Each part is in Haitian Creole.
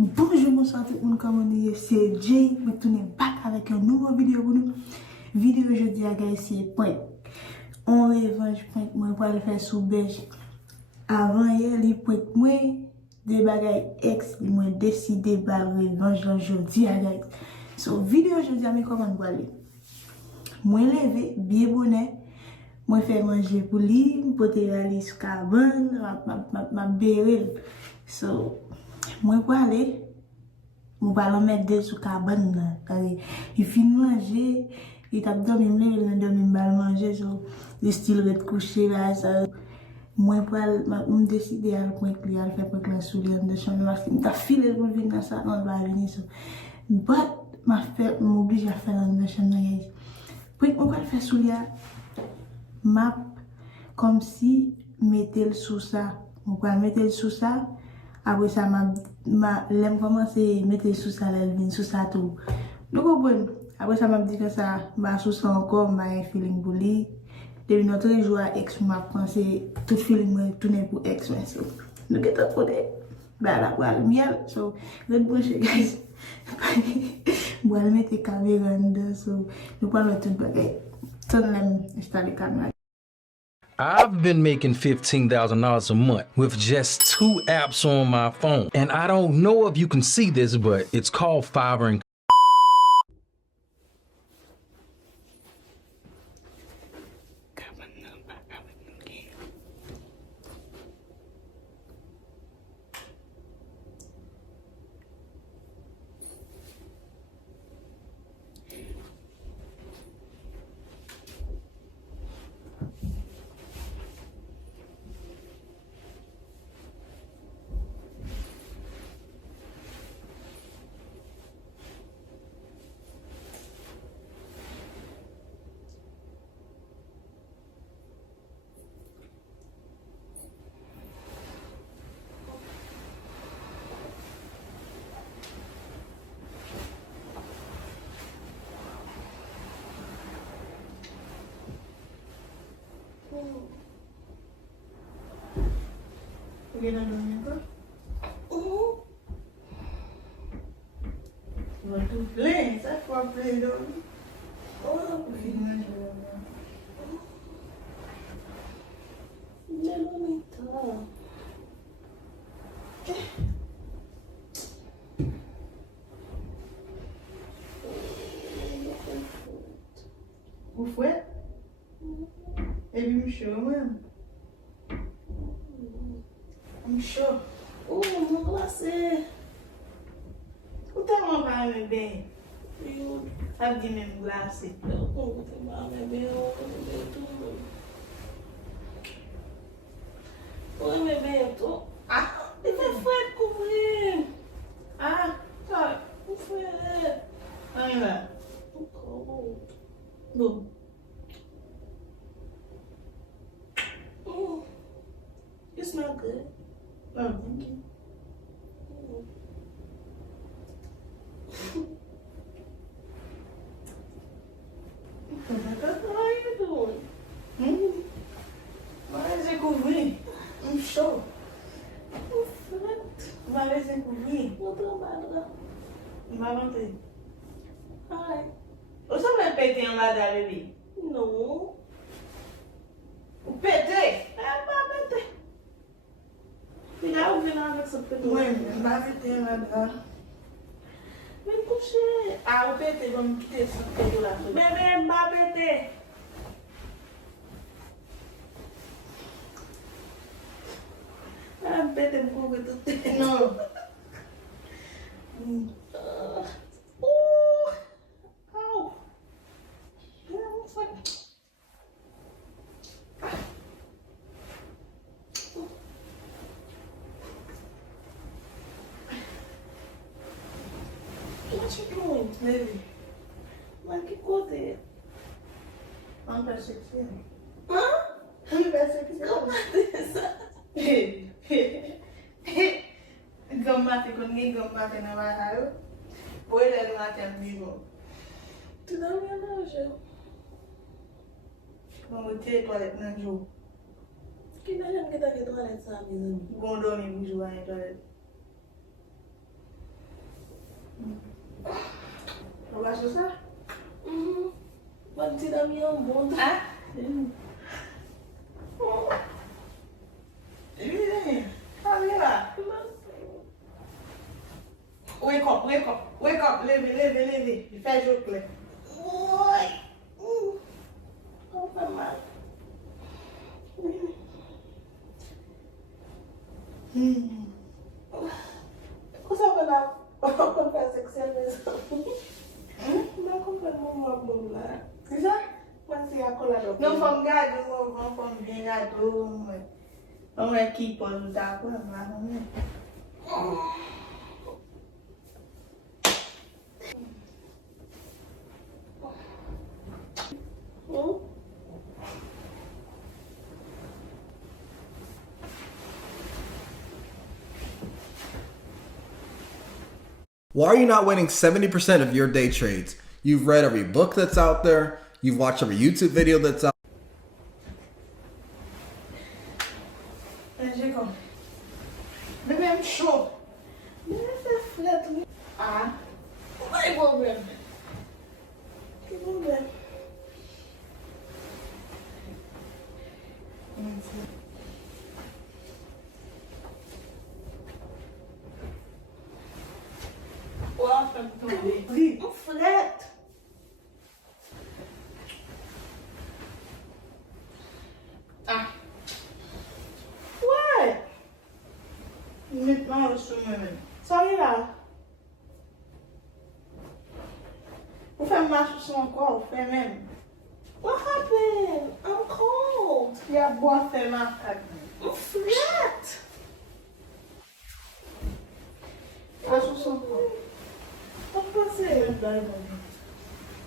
Bonjour, bonsoir tout le monde, comment on est? C'est Jay, je retourne back avec une nouvelle vidéo pour nous. Vidéo aujourd'hui, c'est point. On revanche point, moi, pour le faire sous belge. Avant hier, les points, moi, des bagailles ex, moi, décidé de revanche aujourd'hui, guys. So, vidéo aujourd'hui, mais comment on va aller? Moi, levé, bien bonnet. Moi, faire manger pour lui, pour te aller sur cabane, ma béril. So, moi, pour aller, on va le mettre deux sur cabane. Il finit manger, il tape dormi, il a dormi, il va manger, so, le style de coucher là, ça. Moi, pour aller, je décide à point que il fait pour que la soulière de chambre, je vais filer pour venir dans ça, on va venir, so. But, je m'oblige à faire dans la chambre, guys. Puis, on va le faire soulière. Map comme si mettre sous ça. On va mettre sous ça. Après ça, l'aime commencer à mettre sous ça, elle vient sous ça tout. Nous comprenons. Après ça, m'a dit que ça, sous ça encore, m'a un feeling pour lui. Depuis notre jour à ex, m'a pensé tout feeling tourner pour ex. So, nous qui t'en connaissons. La poêle miel. So, let's brancher, guys. Bon, elle mettre caméra dedans. So, nous parlons tout le bagage. I've been making $15,000 a month with just 2 apps on my phone. And I don't know if you can see this, but it's called Fiverr and Vous fouet? Et puis, je suis chaud, même. Je suis chaud. Oh, mon glacé. Où t'as mon pas mes bains? Ça dit même glacé. Oh, t'as pas mes bains, oh, mes bains, tout. Ah, il fait frais de couvrir. Ah, ça, vous fouet. Ah, là. Bon. Oh, you smell good. Oh, thank you. How are you doing? Why is it couvrir? I'm sure. Vai ver sem cobrir? Não trabalho. Vai manter. Ai. Você não PT lá da bebê? Não. O PT? É para PT. Ficar ouvindo lá nessa PT. Mãe, vai PT lá da. Vem puxar. Ah, o PT, vamos ter esse PT lá. Bebê, vai PT. Ah, PT me coube tudo. Não. Au. Não foi. What you doing, baby? Mas que coisa é? Vamos para a secção. Hã? Vamos para a secção. Como é essa? Gambate com ninguém, gambate na barra. Poi ele não tem amigo. Tu não me aloja. Vamos ter toalete no jogo. Que não é que tá aqui toalete, sabe? Vamos dormir, vamos jogar em toalete. On va sur ça? Mon petit ami en monde. Ah? Viens, allez là. Wake up, wake up, wake up, levez. Fais jour clair. On fait mal. Vous savez là, on peut faire sexuel mais non complètement mort là. C'est ça? Merci à quoi là donc. Non, faut me garder, faut me bien garder. On va qui pour nous d'accord, Why are you not winning 70% of your day trades? You've read every book that's out there. You've watched every YouTube video that's out J'ai comme. Mais même chaud. Mais c'est flat. Ah, Pas de problème. Pas de problème. on va tomber. Oui. Flat. Ah, Ouais. maintenant, je suis moi-même. Sorry là. Vous faites marche sur son corps, vous faites même. What happened? I'm cold. Il y a boire, fait marche. I'm flat. Marche sur son corps. Qu'est-ce que c'est?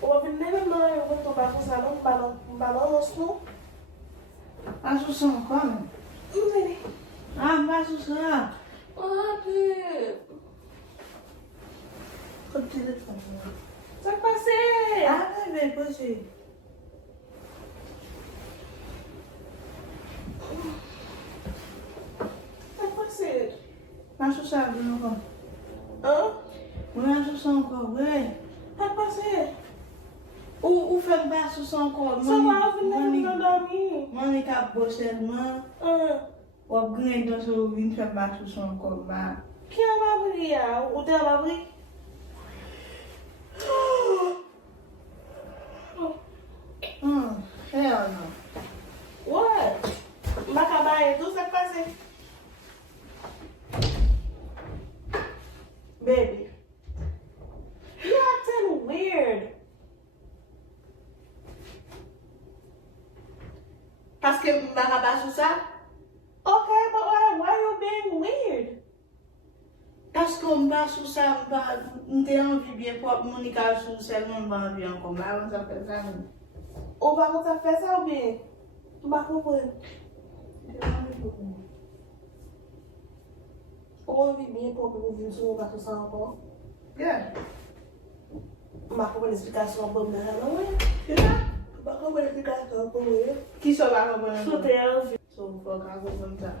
On va venir même dans le retour par ça, non? Balance, non? Marche sur son corps. Ah, marche sur ça. What happened? Comme tu le fais. Ça passé? Ah, mais possible. Ça passé? Marche sur ça, vous nous Hein? marche sur son corps, oui. Ça passé? Ou faites marche sur son corps. Ça va venir dans dormir. Mani ka bosser moi, ou gagner dans ce vin faire marche sur son corps. Qui a abri? Ou t'es abri? Hell no. What? Macabaye, tout ça passé? Baby. You acting weird. Parce que je pas sur ça. Okay, but why you being weird? Parce que je pas sur ça, je n'ai envie bien propre, Monica sur seulement je pas envie encore. Avant ça fait ça. Ou va qu'on fait ça ou bien? Tu m'as compris. Ou envie bien pour que vous veniez sur le ça encore? Yeah. Tu m'as compris l'explication pour me dire, oui. C'est ça? Tu m'as compris l'explication pour me Qui se va comprendre? dire. So, il faut qu'on comprenne ça.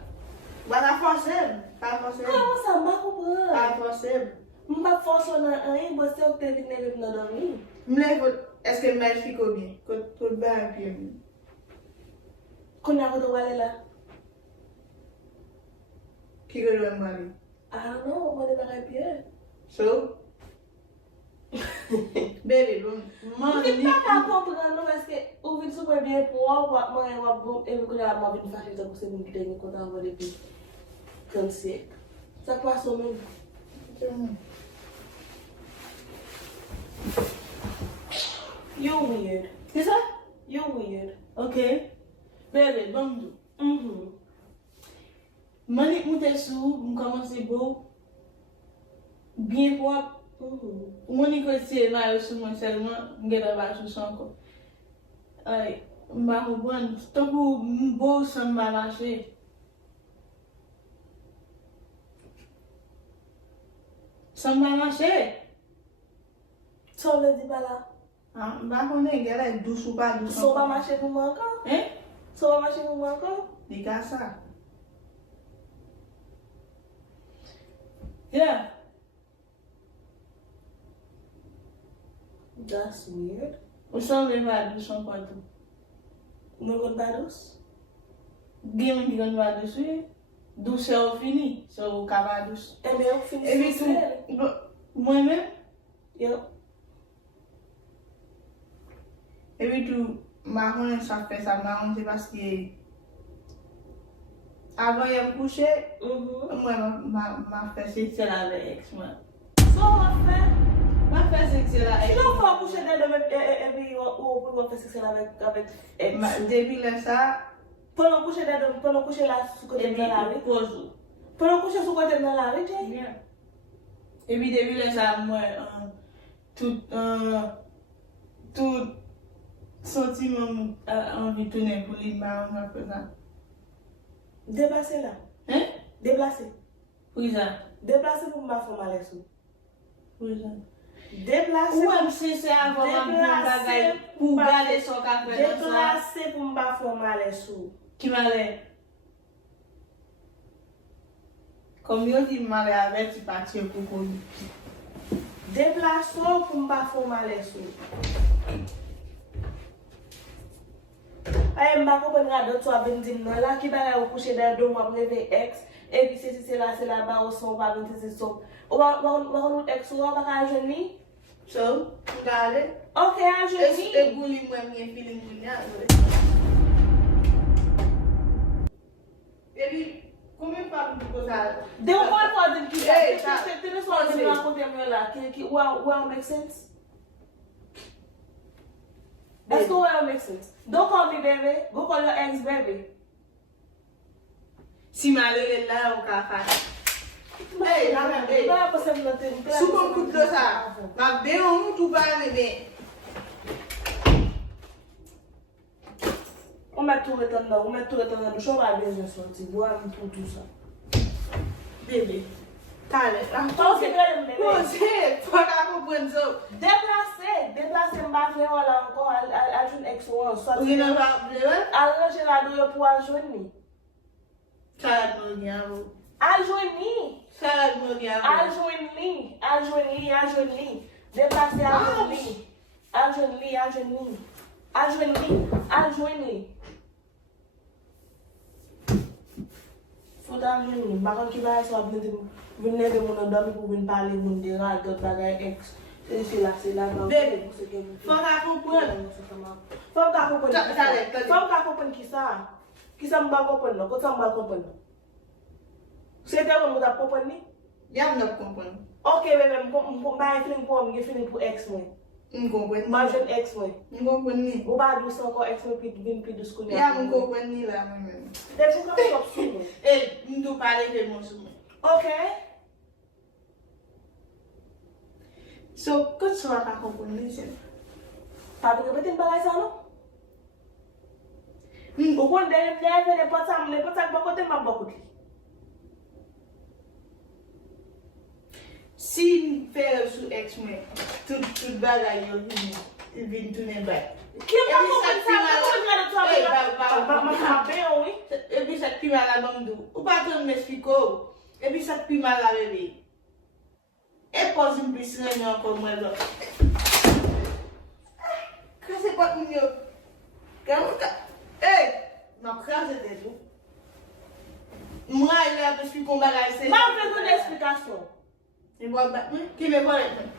Pas forcer. Pas forcer. Comment ça m'a compris? Pas forcer. Je ne vais pas forcer rien, mais si on te vient de me dormir. Est-ce que je m'explique bien? Tout le bain est bien. Quand on a aller là? Qui que je vais m'aller? Ah non, on va démarrer bien. So? Baby, bon. Je ne peux pas comprendre, non, parce que vous venez super bien pour moi, et vous connaissez la mort d'une fâche, c'est pour que vous êtes content depuis 30 siècles. Ça passe au même. You're weird. C'est ça? You're weird. Ok. Baby, bon. Mhm. Manik monte sou, m komanse beau. Bien propre. Manik kote ma yo sou mwen selman, m geta ba sou son ko. Ay, m ba kompon. Tant pou m beau san m ba mache. San m ba mache? So, le di pas là. Ah, m ba konen gela douce ou pas douce. So, va marcher pour moi encore? Hein? So, va marcher pour moi encore? Di ka sa. Yeah. That's weird. Ou son ve vadous son kontou. Mwen kon badous? Gen moun ki kon vadous we. Douce ou fini, so ka vadous. Ebe ou fin E vi tou, mwen men, Yo. e vi tou, ma konen sa fè sa, ma konen se paske avan yon kouche, mwen ma fè seksye la ve ex mwen. So wap fè? Ma fè seksye la ex. Sinon fò kouche den de ebi ou wap fè seksye avèk ex. Depi le sa, Pendant coucher là sous côté de la rue. Pendant coucher sous côté de la rue, Jay. E pi depi le sa mwen, tout sentiment mwen anvi tounen pou li ma an apè sa. Déplacer là. Hein? Déplacer. Pou sa? Déplacer pour me faire mal sous. Pou sa? Déplacer. Ou am se avon an pou bagay pou gade son ka fè nan sa? Déplacer pour me faire mal sous. Ki male? Kom yo di male avè ti pati yo pou kon. Déplacer pour me faire mal sous. Aye, m'a compris de toi ben dire non là qui va au coucher dans deux mois lever ex et puis c'est là bas au son va venir c'est son. On va ex on va ka jeuni. So, gade? OK, a jeuni. E gouli mwen mwen feeling mwen ya. E bi, combien pa pou pou sa? De ou moi for dire qui Hey, te ne so de raconter moi là qui ou make sense? Est-ce que will make sense? Don't call me baby. Go call your ex baby. Si male le la ou ka fay. Hey, la mwen, hey. Pas possible non te. Sou kon kout do sa, ma be on nou tou pa bebe. On met tout retard on met tout retard dans le champ va bien sortir. Boire pour tout ça. Bebe. Tale, la Pense que bébé. pose, fwa ka kompren so. Déplacer m'a fait là encore à une ex ou soit. Ou gen an pa bebe? Arranger la douille pour joindre. Salad mwen gen avou. Joindre. Salad mwen gen avou. Joindre. Déplacer joindre. Faut joindre. Par contre qui va so venir de mon dormi pour venir parler mon de la d'autres bagages ex. C'est là. Bébé, fwa ka kompren. Femme ka kompren. Tale. Femme ka kompren ki sa? Ki sa mba kompren no? Ko sa mba kompren no? Se te mwen mwen kompren ni? Yam nap kompren. Ok bebe, mba feeling pour ex mwen. Mwen kompren. Mba jen ex mwen. Mwen kompren ni. Ou ba douce encore ex mwen pi douce kouni. Ya mwen kompren ni la mwen men. De pou ka pou sou mwen. Mwen tou pale de mwen sou mwen. Ok? So, kout so a ka kompren ni sen? Pa pou repete bagay sa no? Ou kon de fe ne pot sa bokote mba bokote. Si mwen fè sou ex mwen, tout bagay yo vin tounen bay. Ki mba kompren sa? Mba kabe yo oui? E bi sak pi mal la bandou. Ou pa ton m'espliko. E bi sak pi mal la bebe. E pos mwen plis renyo ankon mwen do. Kase pot mwen yo. Mwen krase de do. Mwen a yon apes pi kon bagay se. Mba fè kon eksplikasyon. E mwen bat mwen? Ki mwen kon et mwen?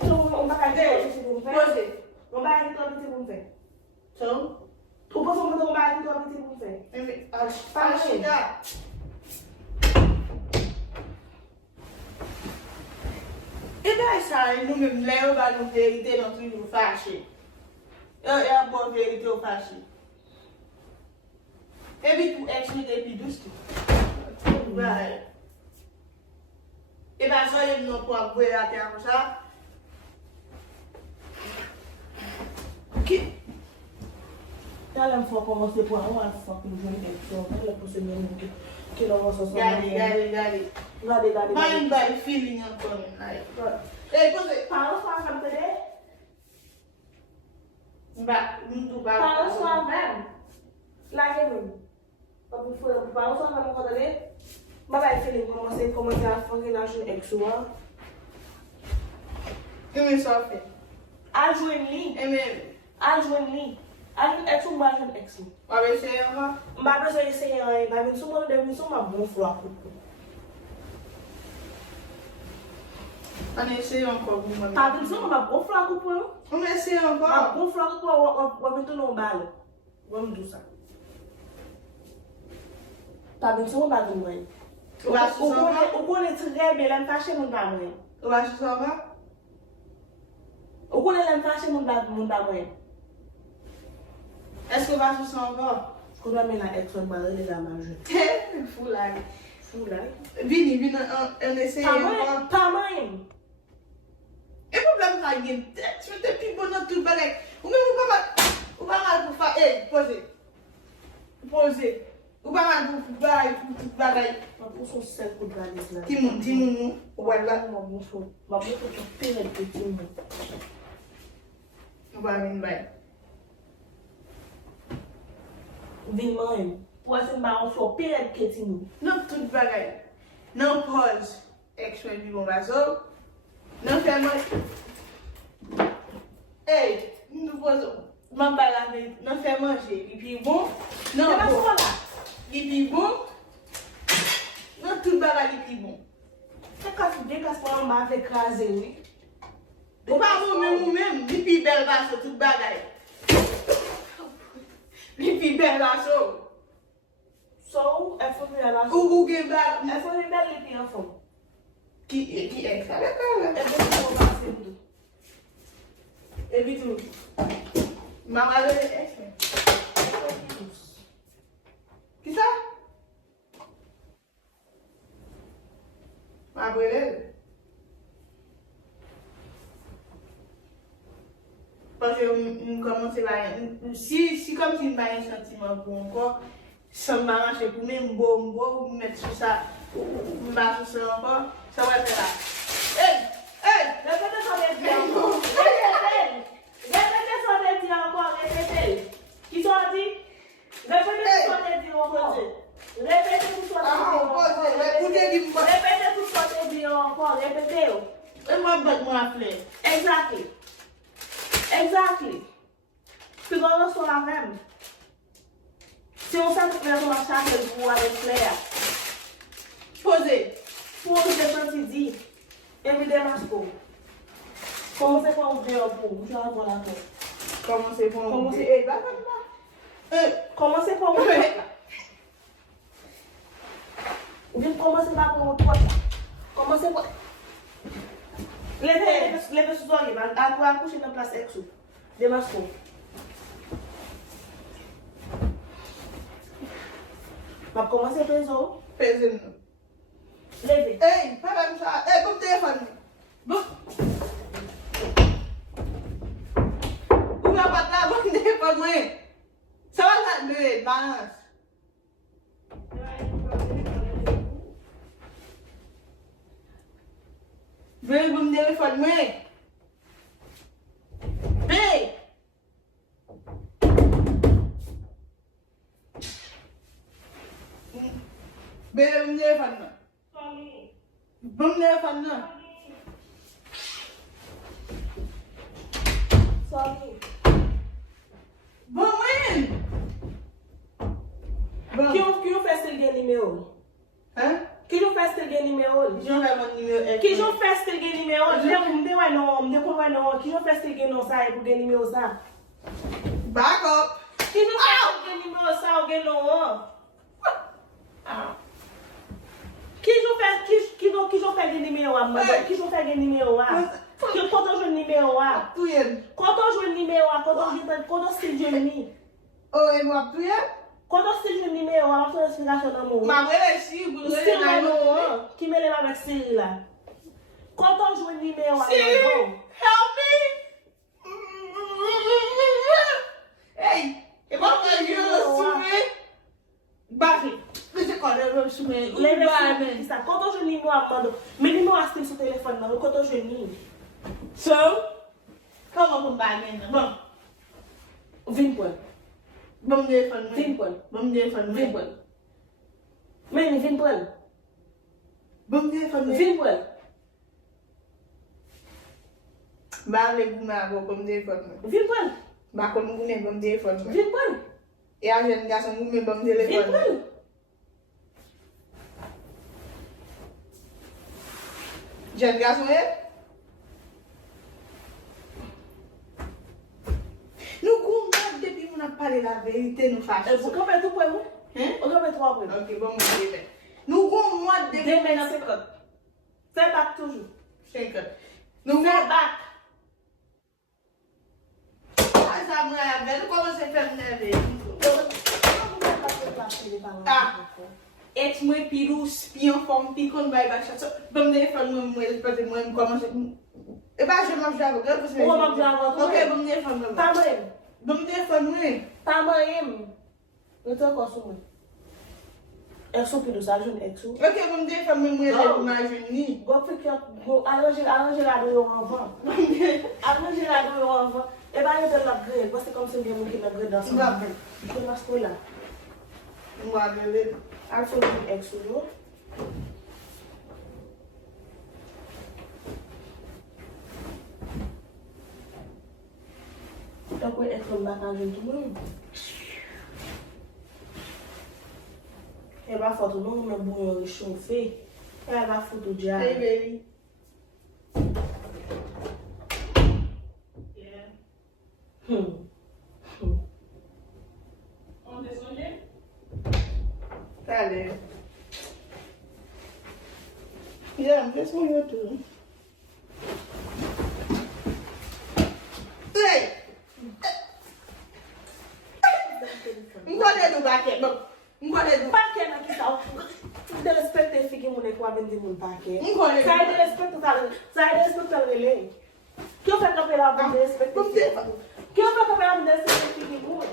On va aller pour faire. Pose. On va aller pour faire. So? Ou pas on va aller pour faire. Pas chida. E bay sa, nou men le yo ba nou verite nan tri nou fache. Yo e a bon verite yo fache. E bi tou ex mi de pi douce tou. Right. E ba so yon nou pou abwe la te an sa. Ki? Ela me for commencer pour un fucking journée. Ela pour se mener que não vou só. Gade. Gade. Mind by feeling an kon. E pose. Fala só a dele. Ba, nou tou ba. Fala só a mesmo. Lá que mesmo. Fala só a coisa dele. Mas vai feeling commencer a fucking na journée exua. Ki men so fe? Al jwen li. E men, Al jwen li. Al jwen ex ou mba jwen ex li. wap ese yon ka? Mba bezwen eseye an, mba vin sou mwen devin sou mba bon flo akoup. An ese yon ka pou mwen. Pa vin sou mba bon flo akoup yo. An ese yon ka? Mba bon flo akoup wap vin tou nou balo. Wap mdou sa. Pa vin sou mba vin mwen. Wap sou sa ka? Ou konen trebe lem fache moun ba mwen. Wap sou sa ka? Ou konen lem fache moun ba mwen. Eske wap sou sa ka? Koun wame la ex wak bale le la majwe. Fou la. Fou la. Vini an ese yon ka? Pa mwen. E problem ka gen, tu te pi bon nan tout bagay. Ou men ou pa mal pou fa, pose. Pose. Ou pa mal pou tout bagay. Mwen pou son sel kou dradis la. Ti moun, ou wala. Mwen pou son pere de ti moun. Ou pa vin bay. Vin mwen. Pou asen ba an flo pere de ti moun. Nan tout bagay. Nan pose. Ekswen vi bon baso. Nan fè man. Nou pose. Man bay la ve. Nan fè manje. I pi bon. Nan Dema bon. sou la. I pi bon. Nan tout bagay i pi bon. Se kas pou an ba fe kraze wè. Ou pa ou men, li pi bel baso tout bagay. Li pi bel baso. So, e fon mi ala Ou gen bag. e fon mi bel li pi an fon. Ki ek sa le kala. E de pou an ba se mdou. E bitou. Mama le ek se. Ki sa? Ma brele. Parce que on commence là. Si comme si m'a un sentiment pour encore, ça m'a marché pour même bon, mettre sur ça, m'a sur ça encore, ça va être là. Repete son de di ankon. Repete son de di ankon. Repete. Ki son di? Repete son de di ankon. Repete pou son de di ankon. Repete pou son de di ankon. Repete yo. Et moi, moi, appelé. Exactly. Exactly. Pi kon yon son la mem. Si yon sa te kle kon la chake pou avek Claire. Posé. Pose de santi di. Evide masko. Komanse kwa ouvre yon pou. Jou an vola pou. Commencez pour Commencez. Komanse kwa ouvre. Ou vin komanse pa pou yon pot. Komanse kwa. Leve sou zon yon. An pou akouche nan plas ek sou. De masko. Ma komanse pezo. Pesez nous. Leve. Pas comme ça. Bon téléphone. Bon. Ou va pas là, bon téléphone, moi. Ça va le balance. Veuillez bon téléphone, moi. Hey! Veuillez bon téléphone, moi. Bon téléphone, non. Sorry. Bon, oui. Bon. Ki yon fè stil gen nimeyo? Hein? Ki yon fè stil gen nimeyo? J'en vais mon numéro. Ki yon fè stil gen nimeyo? Mde wè non. Ki yon fè stil gen non sa e pou gen nimeyo sa? Back up. Ki yon fè stil gen nimeyo sa ou gen non? Ki yon fè gen nimeyo a mwen? Ki yon fè gen nimeyo a? Ki koto jwen nimeyo a? Touyen. Koto jwen nimeyo a? Koto stil jwen ni? Oh, et moi, touyen? Koto stil jwen nimeyo a? Mwen son esplikasyon nan moun. Ma vrele si, vous Stil le nan moun. Ki mele mwen vek stil la. Koto jwen nimeyo a? Siri, help me. Hey, et moi, je veux soumer. Barry. Mais c'est quoi, je veux soumer? Leve si sa. Koto jwen nimeyo a mando. Men nimeyo a stil sou telefon nan. Koto jwen ni. So, comment vous baguez? Bon. Vin pwen. Bon téléphone. Vin pwen. Bon téléphone. Vin pwen. Men vin pwen. Bon téléphone. Vin pwen. Ba le goumen avon comme téléphone. Vin prendre. Ba kon goumen comme téléphone. Vin prendre. Et un jeune garçon goumen comme Vin téléphone. prendre. Jeune garçon nous goumons depuis qu'on a parlé la vérité, nous fâchons. Vous comprenez tout pour vous? Hein? Vous comprenez 3 pour vous? Ok, bon, moi, demain. Nous goumons depuis. Demain dans 50. Fais back toujours. 50. Nous Fais back. ça me réveille. Nous commençons à faire nerver. Ah. Et moi, puis douce, puis en forme, puis qu'on va y aller. Bon, des fois, moi, je commence à. Et bah, je mange avec eux parce que. On va manger avec eux. Ok, bon, des fois, moi. Pas moi. Bon, des fois, moi. Pas moi. Je te consomme. Exo plus de ça, je n'ai exo. Ok, bon, des fois, moi, je m'imagine. Go pick up, go arranger la de enfant. Arranger la de enfant. Et bien, il y a de la grille. Parce que comme c'est bien, il y a de la grille dans son appel. Il faut la scola. Moi, je vais. Il faut que exo. Donc, il faut être là quand je tout le monde. Elle va faire tout le monde, mais bon, réchauffer. Elle va foutre du diable. Hey, baby. On descend? Allez. Yeah, this one here too. Hey! M'konne nou baket, bon. M'konne nou. Paquet na ki sa ou de respecte fi ki moun e kwa ben di moun paquet. M'konne Sa e de respecte tal rele. Ki ou fe kapè la moun de respecte fi ki moun? Ki ou fe kapè la moun de respecte fi ki moun?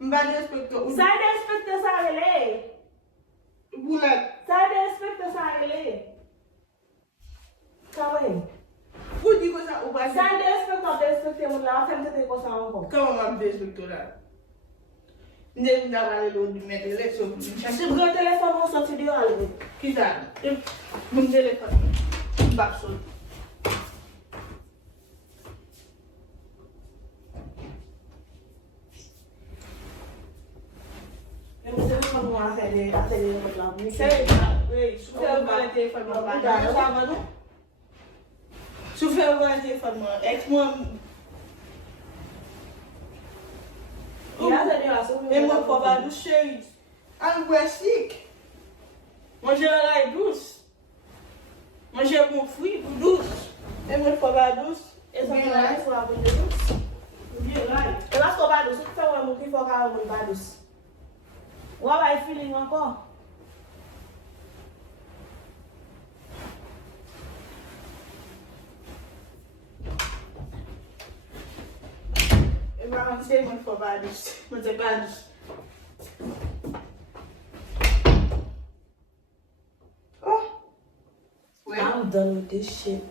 Mba de respecte ou. Sa e de respecte sa rele. Boulet. Sa e de respecte sa rele. Kawen. Pou di ko sa ou ba Sa e de respecte moun la, fèm te te ko sa ankon. Comment m'a de respecte là? N'aime pas aller l'eau du mettre les choses. Si vous avez téléphone, on sortit dehors aller. Qui ça? Mon téléphone. Babson. Et mon téléphone, on a fait des autres là. Oui, si vous faites voir le téléphone, ça va non? Si vous faites voir le téléphone, ex-moi. Et moi, pour pas douce, chérie. Un bois chic. Manger la raille douce. Manger mon fruit douce. Et moi, pour pas douce. Et ça, on a fait la bonne douce. Bien raille. Et là, ce qu'on va douce, c'est que mon qui faut qu'on va douce. On va avoir feeling encore. Et moi, c'est moi, pour pas douce. Moi, c'est pas douce. Oh. Ouais. I'm done with this shit.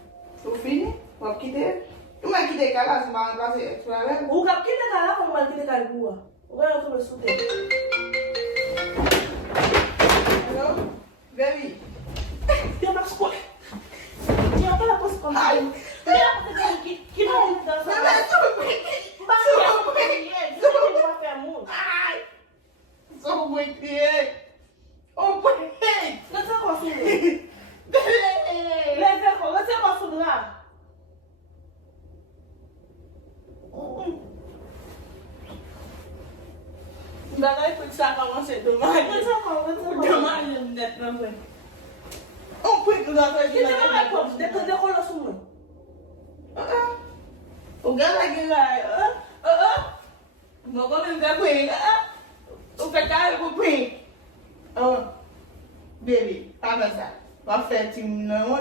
Vous fini? Vous avez quitté? Vous m'avez quitté quand là, vous m'avez passé toilette. Ou kap kite ka la, ou mal kite ka li kou. Ou gaya tou me soute. Hello? Baby. Tiyo pa sko. Tiyo pa la pos kon. Ay. Tiyo la pos kon ki nan li dan sa. Bébé, soupe. Ba ki a pou kriye. Tiyo ki pa fè moun. Ay. Soupe crier. Oh, hey. Nan se kon soube. Le se kon soube la. D'ailleurs, il faut que ça commence dommage. Dommage, net, non, vrai. On peut que nous avons Ki te mè mè kom, de kon lo sou mwen. O gars la gueule non comme un gars on fait carré pour payer. Oh, bébé, pas comme ça. On va faire team non.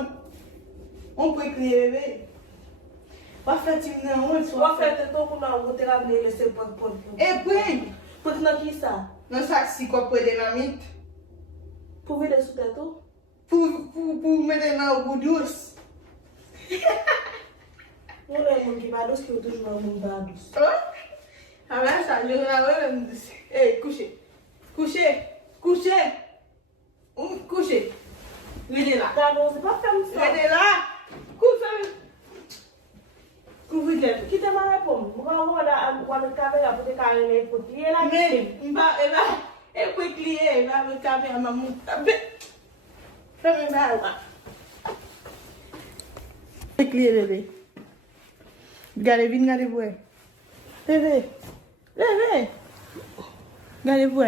On peut crier bébé. On va faire team non. Ou a fè te to pou nan ou te la vle lese pot. Et puis, Pot nan ki sa? non ça si quoi pour dynamite Pou vide sou te to? pour mettre dans au bout douce. Moun e moun ki ba dos ki ou toujou an moun ba dos. Oh, avec ça, je vais me dire, hey, couchez. Couchez. Venez là. Da dos, se pa fè moun sa. Venez là. Couchez. les potiers là. Mais, et puis clier, va me caber à maman. Fais-moi ça. Et clier, bébé. Regardez, viens, regardez-vous. Levez. Levez. Regardez-vous.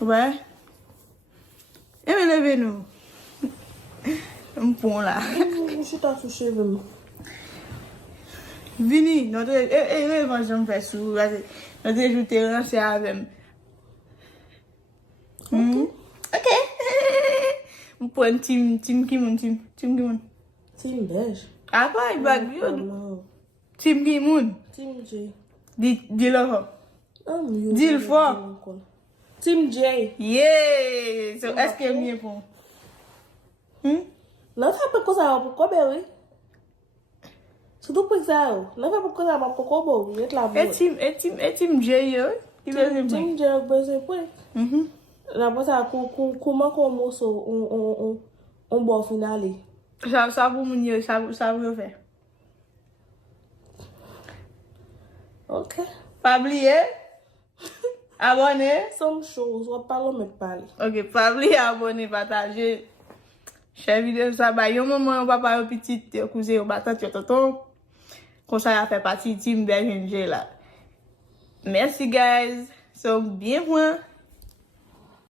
Ouais. Et me levez-nous. Un pont là. Je suis dans sous cheveux. Vini, notre évasion fait sous. Notre jour terrain, c'est avec. Ok. On prend team qui mon team qui mon. Team beige. Ah pas, il va bien. Non. Team qui mon. Team J. Dis-le. Dis-le fort. Team J. Yeah! So, est-ce que mieux pour? Não tá pra coisa para comer, oui. Se tu pensar, não vai pra coisa para comer, oui. Lá Et team J, yo? Il est Team J é besoin point. La bossa comment commence un bon finale. Ça vous m'y ça vous faire. Ok. Pas oublier. Abonner. Some choses, on parle mais parler. Ok, pas oublier abonner, partager. Share vidéo ça ba yon maman, yon papa, yon petit, yon cousin, yon batante, yon tonton. Comme ça, il fait partie team Berger là. Merci guys. So bien point.